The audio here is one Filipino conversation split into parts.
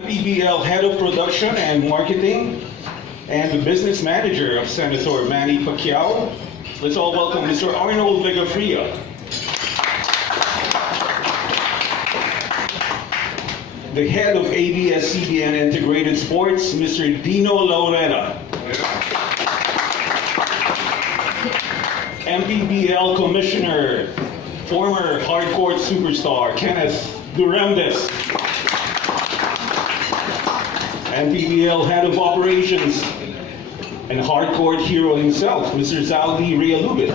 MPBL Head of Production and Marketing, and the Business Manager of Senator Manny Pacquiao. Let's all welcome Mr. Arnold Vegafria. The Head of ABS-CBN Integrated Sports, Mr. Dino Laurera. MPBL Commissioner, former hardcourt superstar, Kenneth Duremdes. MPBL Head of Operations and hardcourt hero himself, Mr. Zaldi Realubit.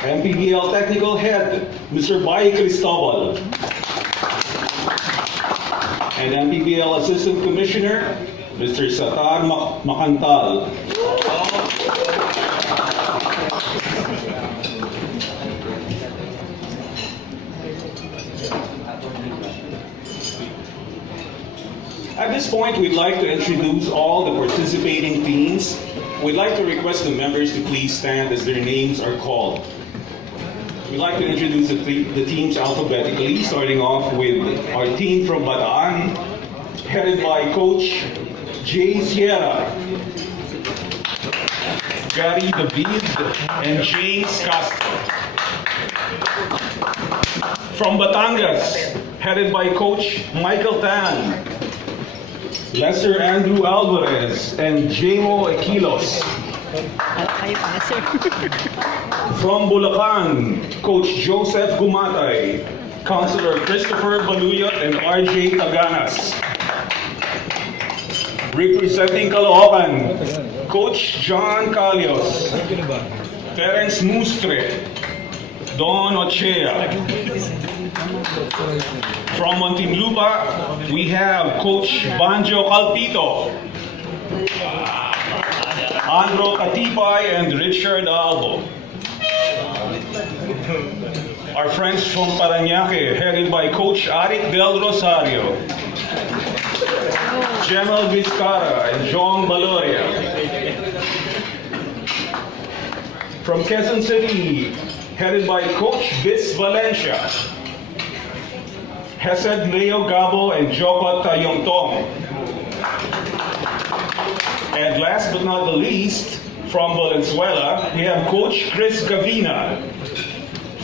MPBL Technical Head, Mr. Bay Cristobal. And MPBL Assistant Commissioner, Mr. Satar Macantal. At this point, we'd like to introduce all the participating teams. We'd like to request the members to please stand as their names are called. We'd like to introduce the teams alphabetically, starting off with our team from Bataan, headed by Coach Jay Sierra, Gary David, and James Castro. From Batangas, headed by Coach Michael Tan, Lester Andrew Alvarez, and Jamo Equilos. From Bulacan, Coach Joseph Gumatay, Councilor Christopher Baluyot, and RJ Taganas. Representing Caloocan, Coach John Calios, Terence Mustre, Don Ochea. From Muntinlupa, we have Coach Banjo Calpito, Andro Katipay, and Richard Albo. Our friends from Parañaque, headed by Coach Arik Del Rosario, General Vizcara, and John Baloria. From Quezon City, headed by Coach Viz Valencia, Hesed Leo Gabo, and Jokot Tayongtong. And last but not the least, from Valenzuela, we have Coach Chris Gavina,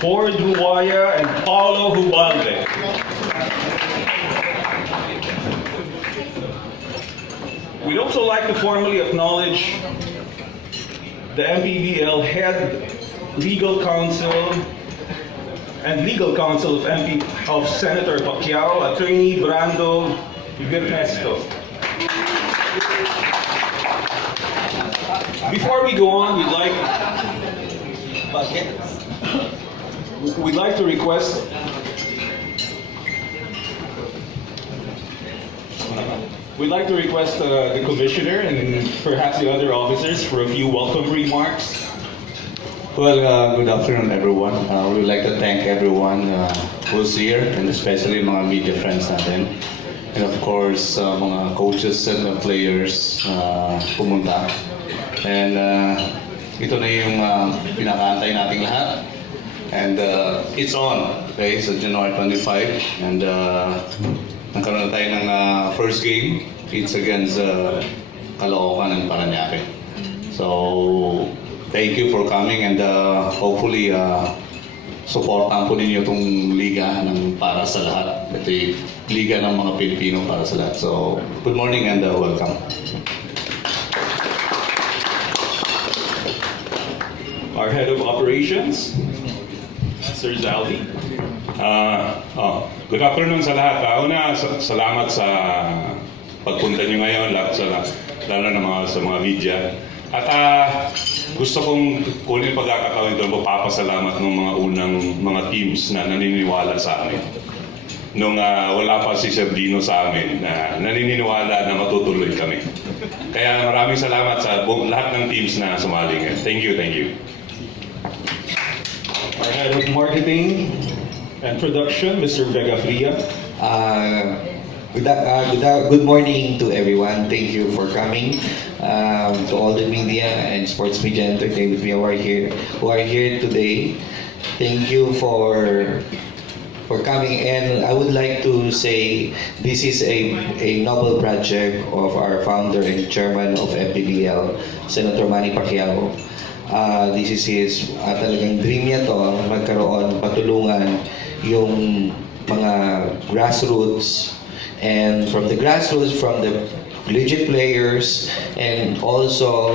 Ford Ruaya, and Paulo Hubalde. We'd also like to formally acknowledge the MPBL Head Legal Counsel and Legal Counsel of Senator Pacquiao, Attorney Brando Gernesto. Before we go on, we'd like to request the Commissioner and perhaps the other officers for a few welcome remarks. Well, good afternoon, everyone. We would like to thank everyone who's here, and especially mga media friends natin. And of course, mga coaches and players pumunta. And ito na yung pinakaantay nating lahat. And it's on, okay, so January 25. And nagkaroon na tayo ng first game. It's against Caloocan and Parañaque. So, thank you for coming, and hopefully supportan po ninyo itong liga ng para sa lahat. Ito yung liga ng mga Pilipino para sa lahat. So, good morning and welcome. Our Head of Operations, Sir Zaldi. Good afternoon sa lahat. Una, salamat sa pagpunta nyo ngayon, lalo na sa mga media. At gusto kong kunin pagkakataon ito, magpapasalamat ng mga unang mga teams na naniniwala sa amin. Nung wala pa si Sir Dino sa amin, naniniwala na matutuloy kami. Kaya maraming salamat sa lahat ng teams na sumali ngayon. Thank you, thank you. Our Head of Marketing and Production, Mr. Vegafria. Good morning to everyone. Thank you for coming. To all the media and sports media entertainment who are here today. Thank you for for coming. And I would like to say this is a noble project of our founder and chairman of MPBL, Senator Manny Pacquiao. This is his talagang dream niya to, magkaroon, patulungan yung mga grassroots, and from the grassroots, from the collegiate players, and also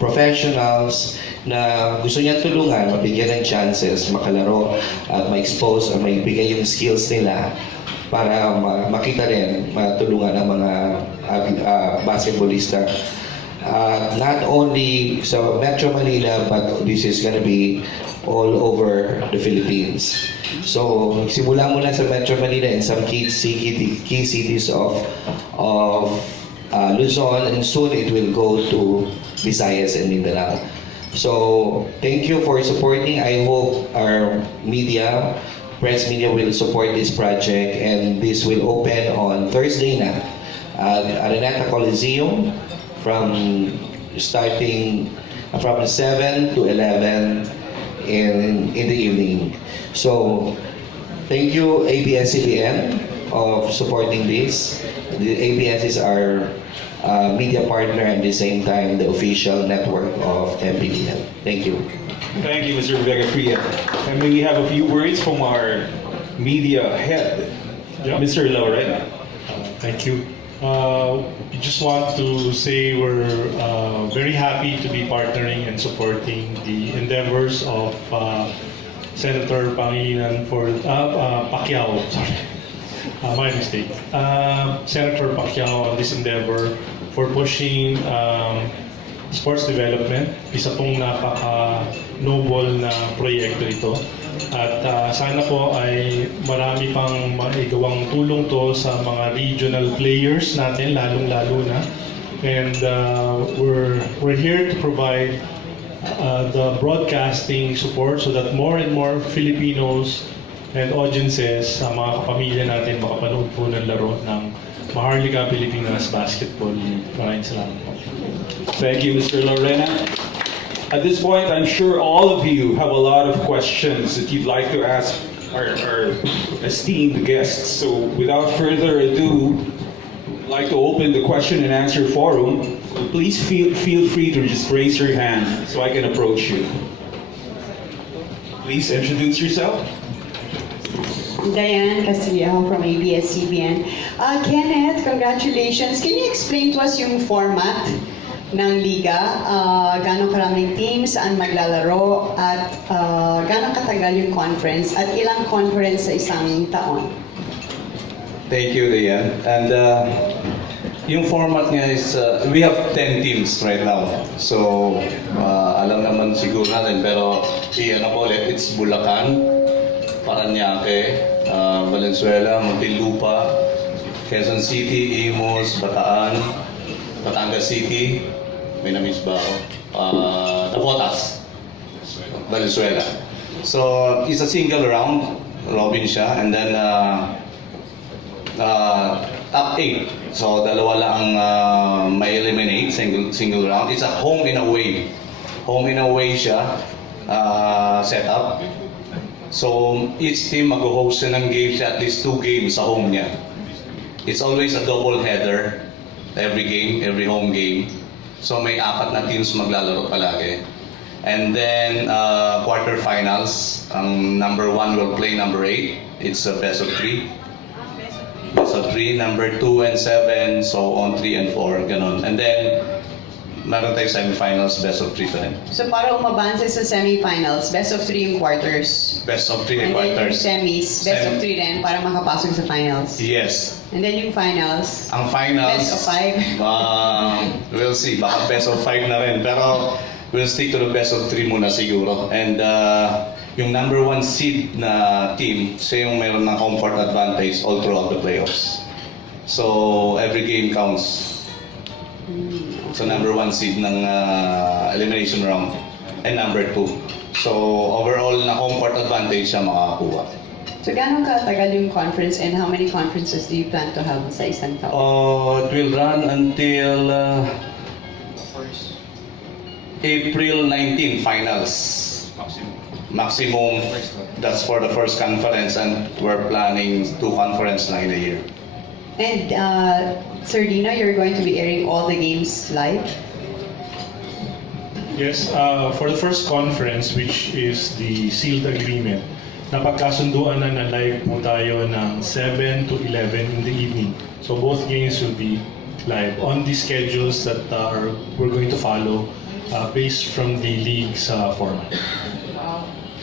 professionals na gusto niya tulungan, mabigyan ng chances, makalaro at ma-expose at maibigay yung skills nila para makita rin, matulungan ang mga basketballista. Not only sa Metro Manila, but this is gonna be all over the Philippines. So, simula muna sa Metro Manila and some key cities of Luzon, and soon it will go to Visayas and Mindanao. So, thank you for supporting. I hope our media, press media will support this project, and this will open on Thursday na at Araneta Coliseum from starting from 7 to 11 in the evening. So, thank you ABS-CBN of supporting this. The ABS is our media partner and at the same time the official network of MPBL. Thank you. Thank you, Mr. Vega Fria. And we have a few words from our media head, Mr. Lorena. Thank you. We just want to say we're very happy to be partnering and supporting the endeavors of Senator Pangilinan for Pacquiao. Sorry, my mistake. Senator Pacquiao on this endeavor for pushing sports development. Isa pong napaka-noble na proyekto ito. At sana po ay marami pang maigawang tulong to sa mga regional players natin, lalong-lalo na. And we're here to provide the broadcasting support so that more and more Filipinos and audiences, mga kapamilya natin, makapanood po ng laro ng Maharlika Pilipinas Basketball League. Maraming salamat po. Thank you, Mr. Lorena. At this point, I'm sure all of you have a lot of questions that you'd like to ask our esteemed guests. So without further ado, I'd like to open the question and answer forum. Please feel free to just raise your hand so I can approach you. Please introduce yourself. Diane Castillejo from ABS-CBN. Kenneth, congratulations. Can you explain to us yung format ng liga? Gano'ng karaming teams, saan maglalaro, at gano'ng katagal yung conference, at ilang conference sa isang taon? Thank you, Diane. And yung format niya is, we have 10 teams right now. So, alam naman siguro natin, pero ano po ulit, it's Bulacan, Parañaque, Valenzuela, Muntinlupa, Quezon City, Imus, Bataan, Batangas City, may na-miss ba ako? Navotas, Valenzuela. So, it's a single round, robin siya, and then top 8. So, dalawa lang may eliminate, single round. It's a home and away. Home and away siya, setup. So, each team mag-host siya ng games, at least 2 games sa home niya. It's always a double header, every game, every home game. So, may 4 na teams maglalaro palagi. And then, quarterfinals, ang number 1 will play number 8. It's a best of 3. Best of 3, number 2 and 7, so on 3 and 4, ganon. And then, meron tayong semifinals, best of 3 pa rin. So para umabanse sa semifinals, best of 3 yung quarters. Best of 3 and And then yung quarters. semis, best of 3 din para makapasok sa finals. Yes. And then yung finals, Ang finals, best of 5. We'll see, baka best of 5 na rin. Pero we'll stick to the best of 3 muna siguro. And yung number 1 seed na team, siya yung mayroon ng home court advantage all throughout the playoffs. So every game counts. So number 1 seed ng elimination round and number 2. So overall na home court advantage siya makakakuha. So gano'ng katagal yung conference and how many conferences do you plan to have sa isang taon? It will run until April 19 finals. maximum, that's for the first conference, and we're planning 2 conference lang in a year. And Sir Dino, you're going to be airing all the games live? Yes, for the first conference, which is the sealed agreement, napagkasunduan na live po tayo ng 7 to 11 in the evening. So both games will be live on the schedules that we're going to follow based from the league's format.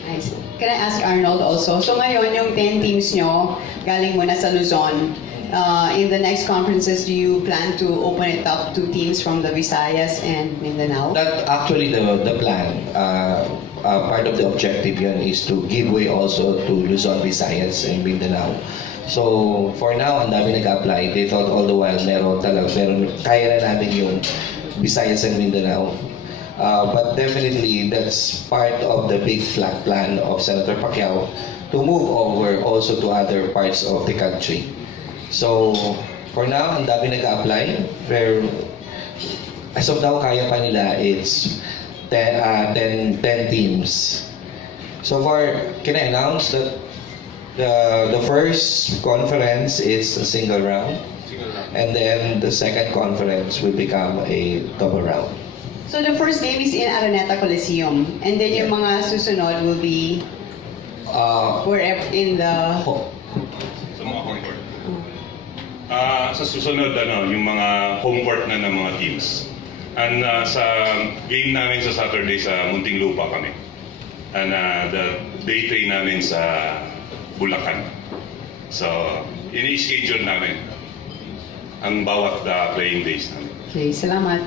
Nice. Can I ask Arnold also? So ngayon, yung 10 teams nyo, galing muna sa Luzon. In the next conferences, do you plan to open it up to teams from the Visayas and Mindanao? That actually the plan. Part of the objective yun is to give way also to Luzon, Visayas, and Mindanao. So for now, ang dami nag-apply. They thought all the while meron kaya na namin yung Visayas and Mindanao. But definitely, that's part of the big flat plan of Senator Pacquiao to move over also to other parts of the country. So, for now, ang dami nag-apply. Pero, as of now, kaya pa nila, it's 10 teams. So far, can I announce that the first conference is a single round, and then the second conference will become a double round. So the first game is in Araneta Coliseum, and then yung mga susunod will be wherever in the... Sa mga home court. Sa susunod, yung mga home court na ng mga teams. And sa game namin sa Saturday sa Muntinlupa kami. And the day train namin sa Bulacan. So, ini-schedule namin ang bawat playing days namin. Okay, salamat.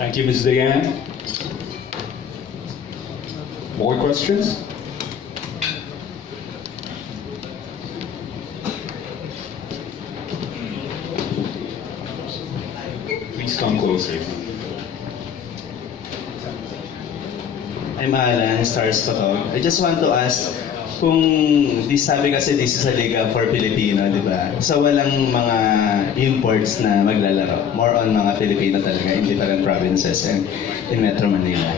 Thank you, Ms. Diane. More questions? Please come closer. I'm Alan, Stars to Talk. I just want to ask kung sabi kasi this is a liga for Filipino, di ba? So walang mga imports na maglalaro. More on mga Filipino talaga in different provinces and in Metro Manila.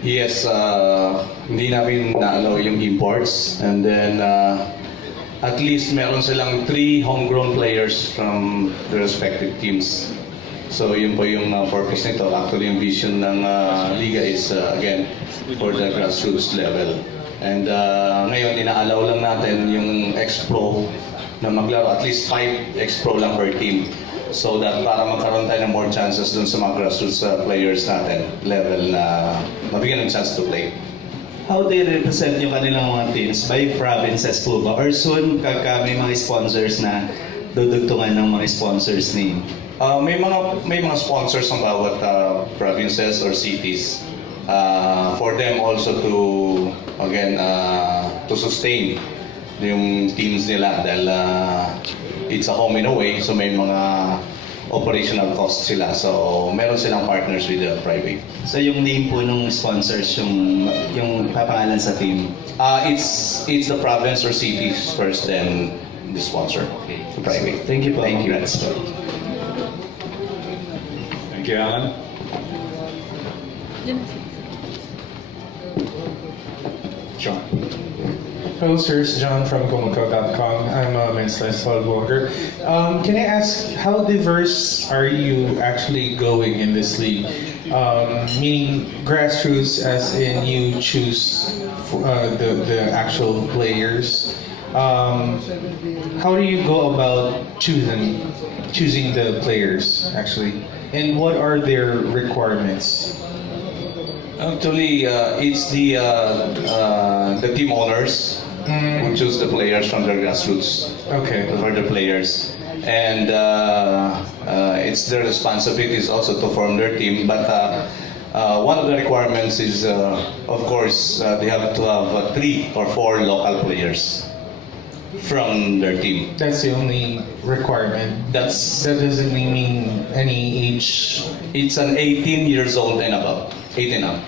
Yes, hindi namin na-allow yung imports, and then at least meron silang 3 homegrown players from the respective teams. So yun po yung purpose nito. Actually, yung vision ng Liga is again for the grassroots level. And ngayon, ina-allow lang natin yung ex-pro na maglaro. At least 5 ex-pro lang per team. So that para magkaroon tayo ng more chances dun sa mga grassroots players natin level na mabigyan ng chance to play. How they represent yung kanilang mga teams? By provinces po ba? Or soon, may mga sponsors na dudugtungan ng mga sponsors name? May mga sponsors ng bawat provinces or cities for them also to again to sustain yung teams nila dahil it's a home and away, so may mga operational costs sila, so meron silang partners with the private. So yung name po ng sponsors, yung papangalan sa team? It's the province or cities first, then the sponsor, the private. Thank you po. Thank you. Thank you, Alan. John. Hello, sir. It's John from Kumakaw.com. I'm a men's lifestyle blogger. Can I ask, how diverse are you actually going in this league? Meaning grassroots, as in you choose the actual players. How do you go about choosing the players actually, and what are their requirements? Actually, it's the team owners who choose the players from their grassroots. Okay. For the players, and it's their responsibilities also to form their team. But one of the requirements is, of course, they have to have 3 or 4 local players from their team. That's the only requirement. That doesn't mean any age. It's an 18 years old and above. 18 up.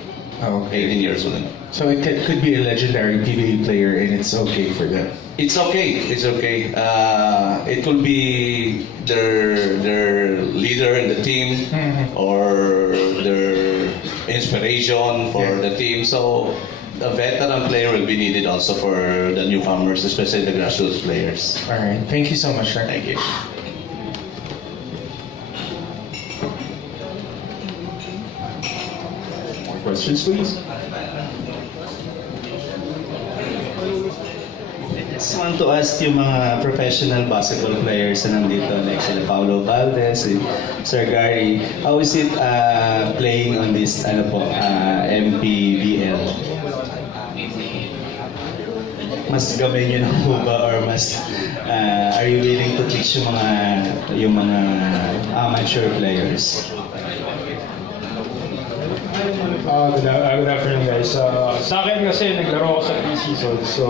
Oh, okay. 18 years old. So it could be a legendary PBA player, and it's okay for them. It's okay. It's okay. It could be their leader in the team, or their inspiration for the team. So a veteran player will be needed also for the newcomers, especially the grassroots players. All right. Thank you so much, sir. Thank you. More questions, please. I just want to ask yung mga professional basketball players na nandito, like sila Paulo Valdez, si Sir Gary. How is it playing on this MPBL? Mas gamay nyo na po ba or mas are you willing to teach yung mga amateur players? Good afternoon, guys. Sa akin kasi naglaro ako sa pre-season, so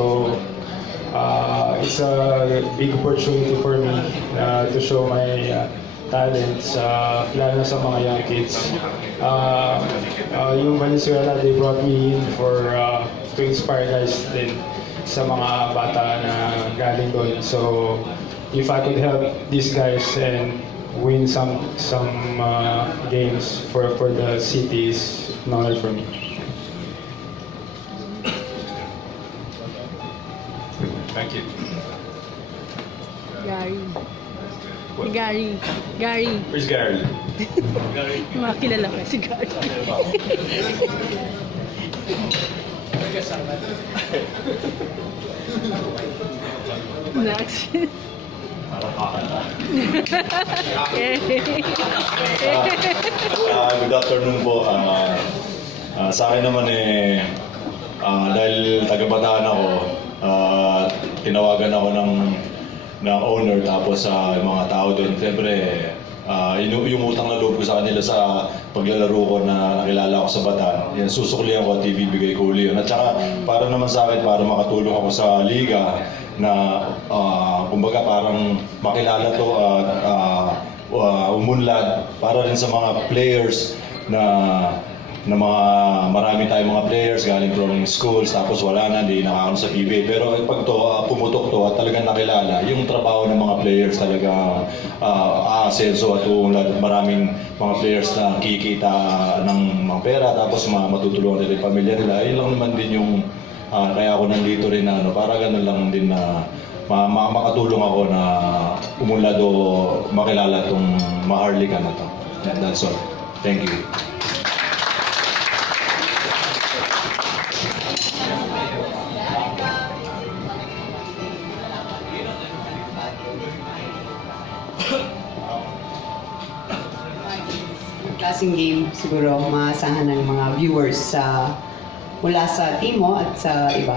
it's a big opportunity for me to show my talents, lalo sa mga young kids. Yung Venezuela, they brought me in to inspire guys din sa mga bata na galing doon. So if I could help these guys and win some games for the city is an honor for me. Thank you. Gary. Gary. Where's Gary? Makilala ko si Gary. Next. Good afternoon po. Sa akin naman dahil taga-Bataan ako, tinawagan ako ng owner tapos yung mga tao doon. Siyempre, yung utang na loob ko sa kanila sa paglalaro ko na nakilala ko sa Bataan. Yan, susuklihan ko at ibibigay ko uli yun. At saka, para naman sa akin, para makatulong ako sa liga na kumbaga parang makilala to at umunlad para rin sa mga players na marami tayong mga players galing from schools tapos wala na, hindi nakakaroon sa PBA. Pero pag pumutok to at talagang nakilala, yung trabaho ng mga players talaga aasenso at uunlad. Maraming mga players na kikita ng mga pera tapos matutulungan nila yung pamilya nila. Yun lang naman din yung kaya ako nandito rin na para ganun lang din na makatulong ako na umunlad o makilala itong Maharlika na to. That's all. Thank you. Klaseng game siguro maasahan ng mga viewers mula sa team mo at sa iba.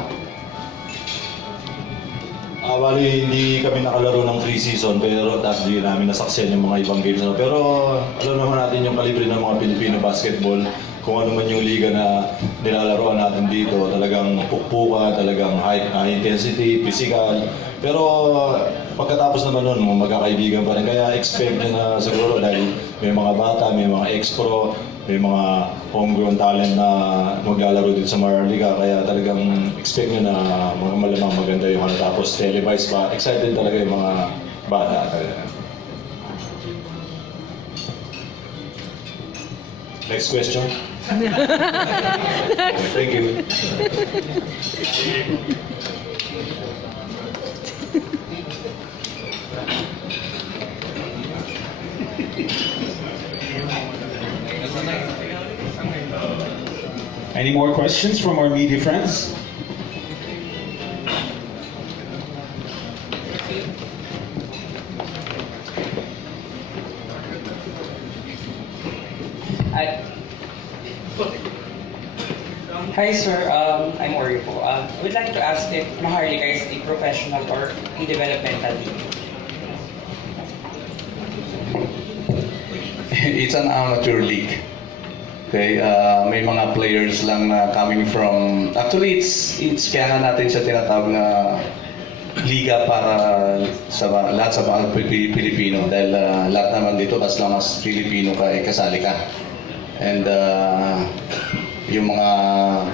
Bali, hindi kami nakalaro ng pre-season pero tapos di namin nasaksiyan yung mga ibang games. Pero alam naman natin yung kalibre ng mga Pilipino basketball. Kung ano man yung liga na nilalaroan natin dito, talagang pukpuka, talagang high intensity, physical. Pero pagkatapos naman nun, magkakaibigan pa rin. Kaya expect nyo na siguro dahil may mga bata, may mga ex-pro, may mga homegrown talent na maglalaro dito sa Maharlika. Kaya talagang expect nyo na mga malamang maganda yung tapos televised pa. Excited talaga yung mga bata. Next question. Thank you. Any more questions from our media friends? Hi sir, I'm Oreo po. I would like to ask if Maharlika is a professional or a developmental league? It's an amateur league. Okay, may mga players lang na coming from, actually it's kaya nga natin siya tinatawag na liga para sa lahat sa mga Pilipino dahil lahat naman dito as long as Filipino ka kasali ka. And yung mga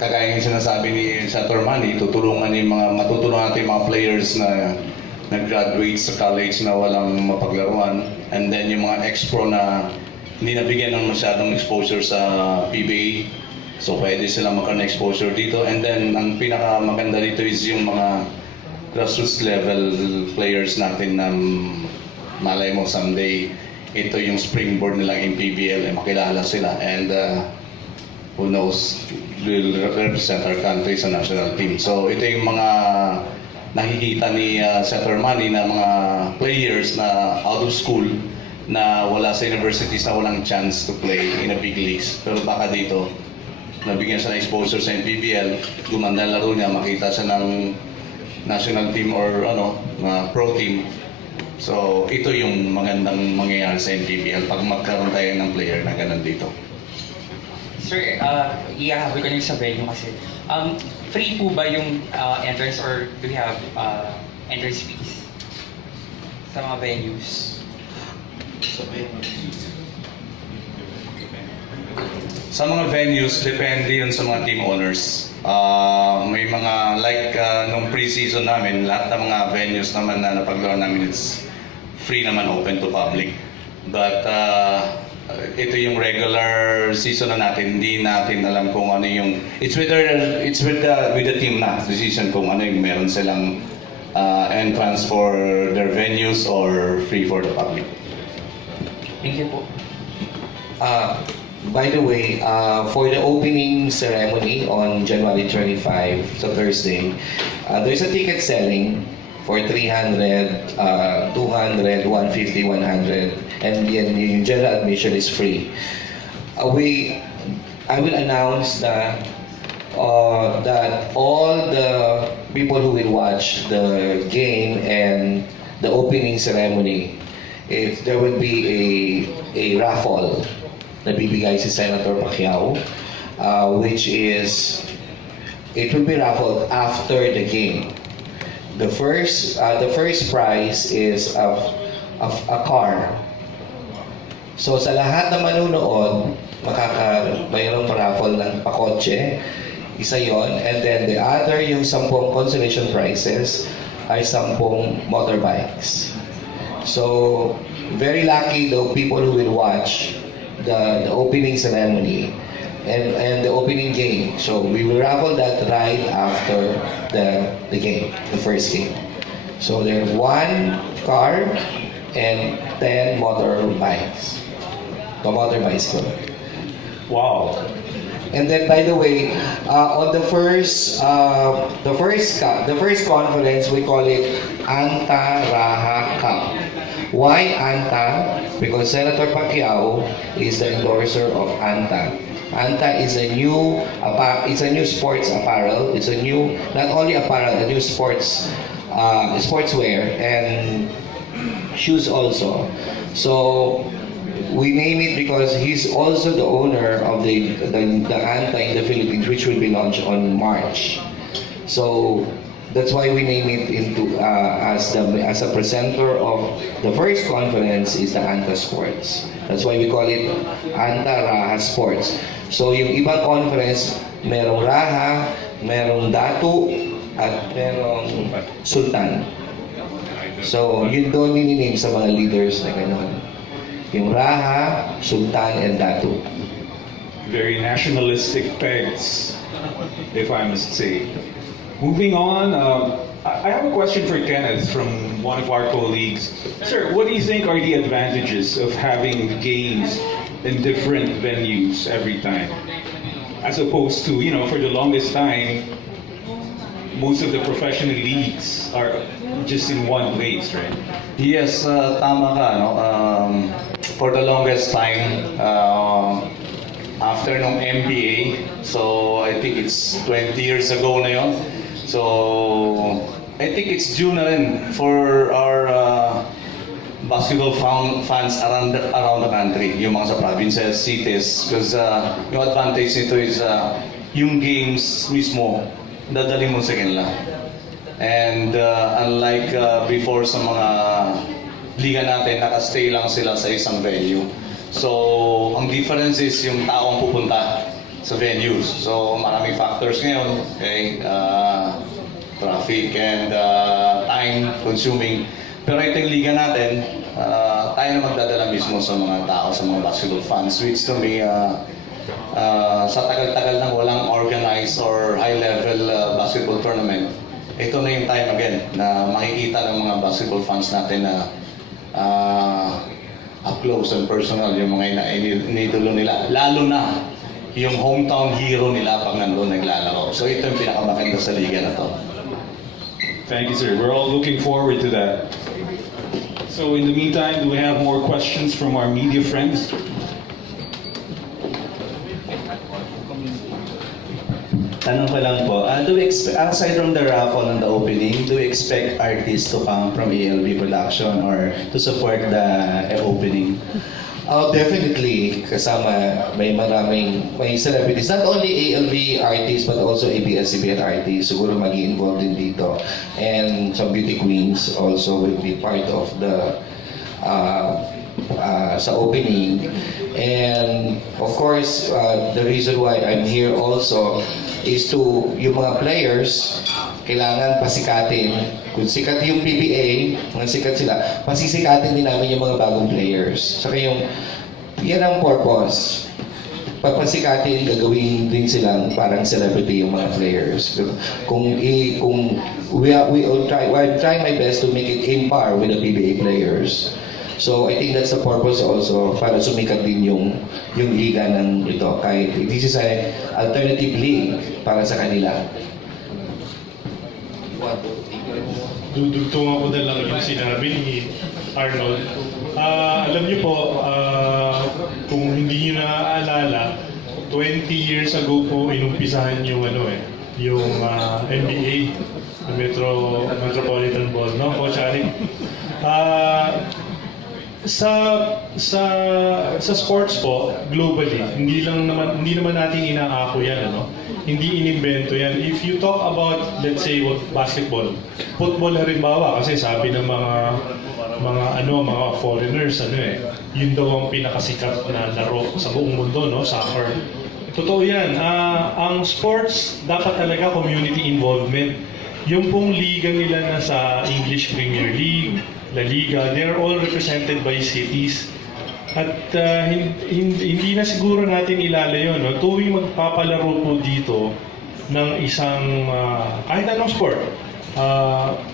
kagaya ng sinasabi ni Senator Manny, matutulungan natin yung mga players na nag-graduate sa college na walang mapaglaruan, and then yung mga ex-pro na hindi nabigyan ng masyadong exposure sa PBA. So pwede sila magkaroon ng exposure dito. And then ang pinakamaganda dito is yung mga grassroots level players natin na malay mo someday ito yung springboard nilang MPBL, makilala sila. And who knows, will represent our country sa national team. So ito yung mga nakikita ni Senator Manny na mga players na out of school na wala sa universities na walang chance to play in a big leagues. Pero baka dito, nabigyan siya ng exposure sa NPBL, gumanda laro niya, makita siya ng national team or pro team. So ito yung magandang mangyayari sa NPBL pag magkaroon tayo ng player na ganun dito. Sir, ihahabol ko lang sa venue kasi. Free po ba yung entrance or do we have entrance fees sa mga venues? Sa mga venues, depende yun sa mga team owners. May mga nung pre-season namin, lahat ng mga venues naman na napaglaro namin, it's free naman, open to public. But ito yung regular season na natin, hindi natin alam kung ano yung it's with the team na decision kung ano yung meron silang entrance for their venues or free for the public. Thank you po. By the way, for the opening ceremony on January 25, so Thursday, there's a ticket selling for 300, 200, 150, 100, and the general admission is free. I will announce that all the people who will watch the game and the opening ceremony, there will be a raffle na bibigay si Senator Pacquiao, which is, it will be raffled after the game. The first prize is a car. So sa lahat na manunood, mayroong raffle ng pakotse, isa yon, and then the other, yung 10 consolation prizes, ay 10 motorbikes. So very lucky the people who will watch the opening ceremony and the opening game. So we will raffle that right after the game, the first game. So there's 1 car and 10 motorbikes. The motorbikes. Wow. And then, by the way, on the first conference, we call it Anta Raha Cup. Why Anta? Because Senator Pacquiao is the endorser of Anta. Anta is a new sports apparel. It's a new, not only apparel, a new sportswear and shoes also. So we name it because he's also the owner of the Anta in the Philippines, which will be launched on March. So that's why we name it as a presenter of the first conference is the Anta Sports. That's why we call it Anta Raha Sports. So yung ibang conference, merong Raha, merong Datu, at merong Sultan. So yun doon nininame sa mga leaders na gano'n. Yung Raha, Sultan, and Datu. Very nationalistic pegs, if I must say. Moving on, I have a question for Kenneth from one of our colleagues. Sir, what do you think are the advantages of having games in different venues every time? As opposed to, for the longest time, most of the professional leagues are just in one place, right? Yes, tama ka, no? For the longest time, after nung MPA, so I think it's 20 years ago na yun. So I think it's due na rin for our basketball fans around the country, yung mga sa provinces, cities, because yung advantage nito is yung games mismo, dadali mo sa kanila. And unlike before sa mga liga natin, nakastay lang sila sa isang venue. So, ang difference is yung taong pupunta sa venues. So, maraming factors ngayon, okay? Traffic and time consuming. Pero ito yung liga natin, tayo na magdadala mismo sa mga tao, sa mga basketball fans, which to me, sa tagal-tagal nang walang organized or high-level basketball tournament, ito na yung time again na makikita ng mga basketball fans natin na up close and personal yung mga inidolo nila. Lalo na yung hometown hero nila pag nandun naglalaro. So ito yung pinakamaganda sa liga na to. Thank you, sir. We're all looking forward to that. So in the meantime, do we have more questions from our media friends? Tanong ko lang po, aside from the raffle and the opening, do we expect artists to come from ALB production or to support the opening? Definitely, kasama may celebrities, not only ALV artists but also ABS-CBN artists, siguro maging involved din dito. And some beauty queens also will be part of the sa opening. And of course, the reason why I'm here also is to, yung mga players, kailangan pasikatin. Kung sikat yung PBA, mga sikat sila, pasisikatin din namin yung mga bagong players. Saka yan ang purpose. Pagpasikatin, gagawin din silang parang celebrity yung mga players. I'm trying my best to make it in par with the PBA players. So I think that's the purpose also, para sumikat din yung liga ng ito. Kahit this is an alternative league para sa kanila. Dudugtungan ko na lang yung sinabi ni Arnold. Alam niyo po, kung hindi niyo naaalala, 20 years ago po inumpisahan yung NBA, Metropolitan Ball, no, Coach Ari? Sa sports po, globally, hindi naman natin inaako yan, ano? Hindi inimbento yan. If you talk about, let's say, basketball, football halimbawa, kasi sabi ng mga foreigners, yun daw ang pinakasikat na laro sa buong mundo, no? Soccer. Totoo yan. Ang sports, dapat talaga community involvement. Yung pong liga nila na sa English Premier League, La Liga, they're all represented by cities. At hindi na siguro natin ilalayo, no? Tuwing magpapalaro po dito ng isang kahit anong sport.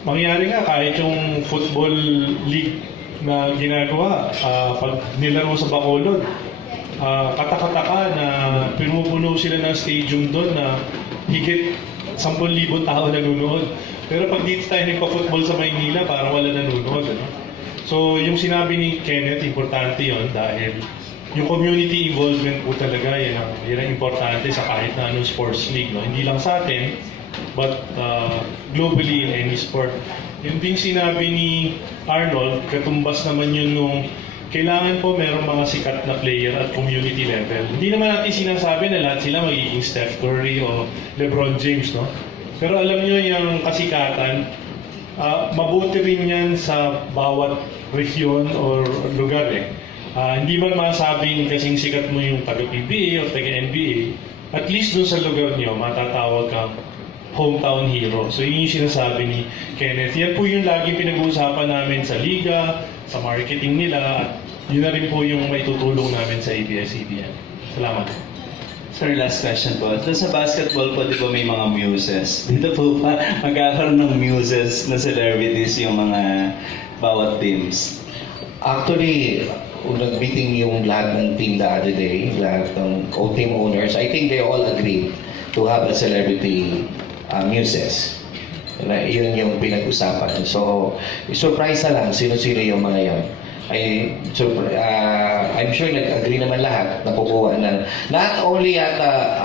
Mangyari nga kahit yung football league na ginagawa, pag nilaro sa Bacolod, katakataka na pinupuno sila ng stadium doon na higit 10,000 tao nanonood. Pero pag dito tayo nagpa-football sa Maynila, parang wala nanonood. Ano? So, yung sinabi ni Kenneth, importante yon dahil yung community involvement po talaga, yan ang importante sa kahit na anong sports league. No? Hindi lang sa atin, but globally in any sport. Yung ding sinabi ni Arnold, katumbas naman yun nung kailangan po merong mga sikat na player at community level. Hindi naman natin sinasabi na lahat sila magiging Steph Curry o LeBron James, no? Pero alam nyo yung kasikatan, mabuti rin yan sa bawat region or lugar eh. Hindi man masabing kasing sikat mo yung taga-PBA o taga-NBA, at least dun sa lugar nyo, matatawag kang hometown hero. So yun yung sinasabi ni Kenneth. Yan po yung laging pinag-uusapan namin sa liga, sa marketing nila, at yun na rin po yung may tutulong namin sa ABS-CBN. Salamat. Sir, last question po. Doon sa basketball po, di ba may mga muses? Dito po pa, magkakaroon ng muses na celebrities yung mga bawat teams. Actually, nag-meeting yung lahat ng team the other day, lahat ng team owners, I think they all agreed to have a celebrity muses. Yun yung pinag-usapan. So, surprise na lang sino-sino yung mga yan. I'm sure nag-agree naman lahat na kukuha ng not only yata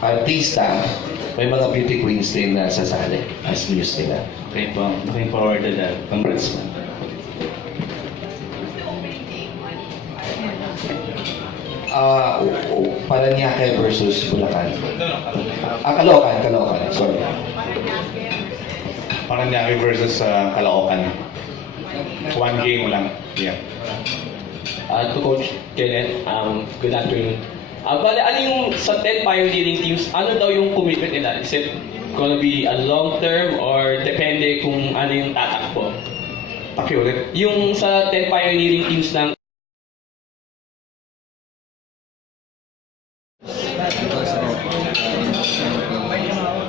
artista, may mga beauty queens din na sasali as muse nila. Okay po, looking forward to that. Congrats po. Paranaque versus Bulacan. Caloocan, sorry. Paranaque versus Caloocan. One game lang. Yeah. To Coach Kenneth, good afternoon. Bale, ano yung sa 10 pioneering teams, ano daw yung commitment nila? Is it gonna be a long term or depende kung ano yung tatakbo? Pakiulit. Yung sa 10 pioneering teams ng because of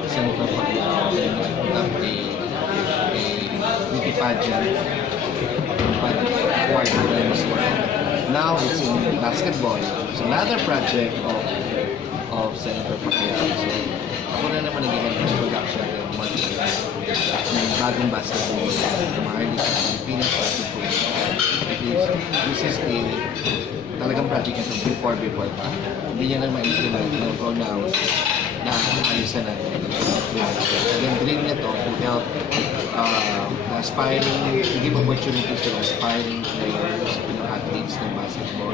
Senator Pacquiao a beauty pageant but award for them as well. Now it's in basketball. It's another project of Senator Pacquiao. So ako na naman naging introduction ng bagong basketball ng Maharlika Pilipinas basketball. This is a talagang project ito before pa. Hindi niya na ma-implement for now na alisan natin. Again, dream nito to help the aspiring, to give opportunities to aspiring players, athletes ng basketball.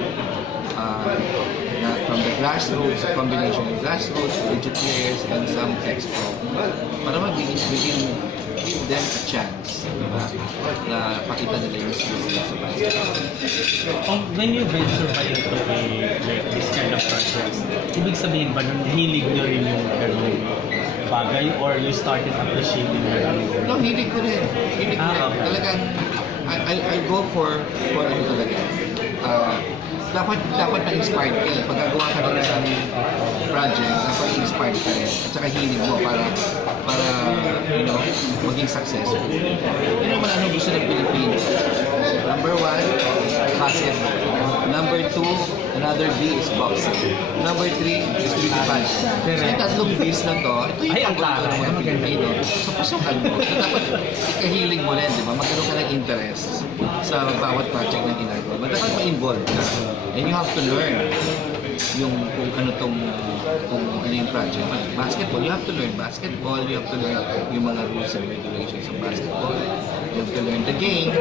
From the grassroots, a combination of grassroots, collegiate players, and some ex-pro. Para give them a chance, diba? Na pakita nila yung skills nila sa basketball. When you venture ba into this kind of projects, ibig sabihin ba nun, hilig nyo rin yung ganun bagay or you started appreciating your own? No, hilig ko rin. Hilig ko rin. Okay. Talagang, I go for ano talaga. Dapat na-inspired ka. Pag gagawa ka ng isang project, dapat inspired ka rin. At saka hilig mo para maging successful. Yun naman ano gusto ng Pilipino. Number 1, basketball. Number 2, another B is boxing. Number 3 is beauty pageant. So yung tatlong B's na to, ito yung paborito ng mga Pilipino. So pasukan mo. So dapat ikahiling mo rin, di ba? Magkaroon ka ng interest sa bawat project na ginagawa. But dapat ma-involve ka. And you have to learn kung ano yung project. Basketball, you have to learn basketball, you have to learn yung mga rules and regulations of basketball. You have to learn the game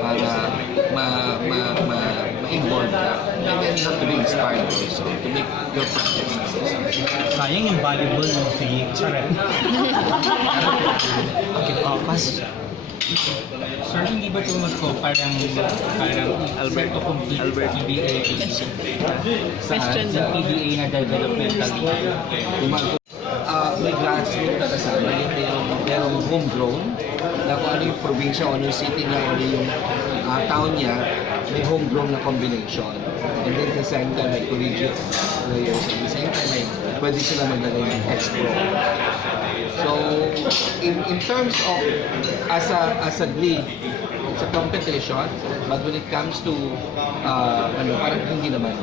para ma-involve ka. And then you have to be inspired also to make your project successful. Sayang yung valuable ng fee. Charot. Okay, pass. Sir, hindi ba ito parang Alberto PBA sa PBA na developmental may grassroots na kasama, merong homegrown na kung ano yung probinsya o ano yung city niya o ano yung town niya, may homegrown na combination. And then at the same time, may collegiate players. At the same time, pwede sila maglagay ng ex-pro. So, in terms of as a league, it's a competition, but when it comes to parang hindi naman.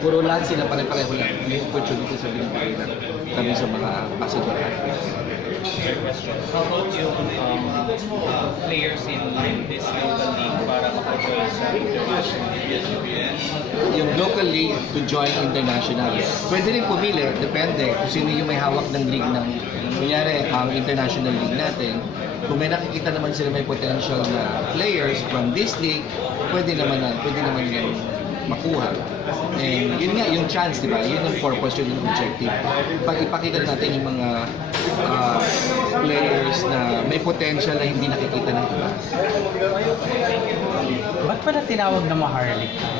Puro lahat sila pare-pareho lang. May opportunity sa binibigay na kami sa mga basketball athletes. How about yung players in this local league para maka-join sa international league? Yung local league to join international. Pwede rin pumili, depende kung sino yung may hawak ng league ng kunyari, ang international league natin. Kung may nakikita naman sila may potential na players from this league, pwede naman yan makuha. And yun nga, yung chance, di ba? Yun yung purpose, yun yung objective. Pag ipakita natin yung mga players na may potential na hindi nakikita ng iba. Ba't pala tinawag na Maharlika?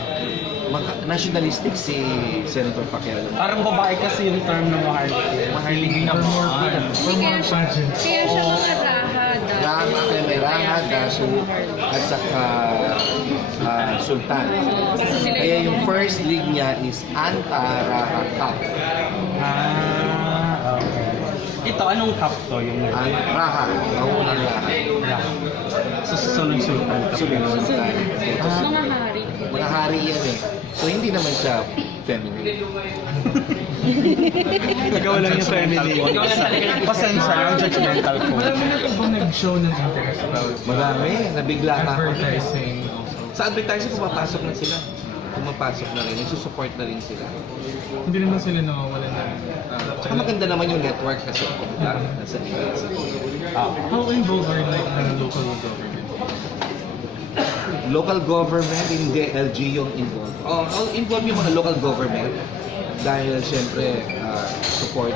Nationalistic si Senator Pacquiao. Parang babae kasi yung term ng Maharlika. Maharlika naman. Kaya siya mga Raha, may Raha, Daso, at saka Sultan. Kaya yung first league niya is Anta-Raha Cup. Okay. Ito, anong cup to? Yung Raha, naunang Raha. So, susunod Sultan. Sultan. Mga hari. Mga hari yan eh. So hindi naman siya feminine. Ikaw lang yung family. Pasensya lang, judgmental po. Marami na ito bang nag-show ng interest about Marami, nabigla na ako. advertising? Sa advertising, pumapasok na sila. Pumapasok na rin, nagsusupport na rin sila. Hindi naman sila nawawala na. Tsaka maganda naman yung network kasi nasa DBS. How involved are like the local government? Local government, hindi LG yung involved. Involved yung mga local government dahil siyempre support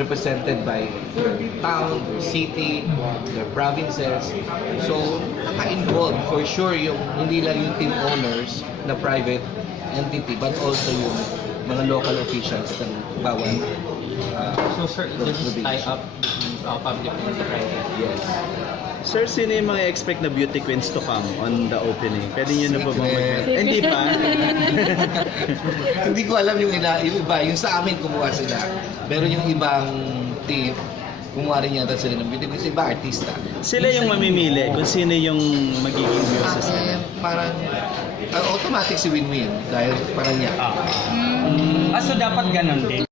represented by their town, their city, their provinces. So, naka-involved for sure yung hindi lang yung team owners na private entity but also yung mga local officials ng bawat So sir, this is tie up between public and private. Yes. Sir, sino yung mga expect na beauty queens to come on the opening? Pwede nyo na po bang Secret. Hindi pa? Hindi ko alam yung iba, yung sa amin kumuha sila. Pero yung ibang team, kumuha rin yata sila ng video kasi iba artista. Sila yung mamimili kung sino yung magiging muses nila. Parang automatic si Win-Win dahil parang niya. So dapat ganun din.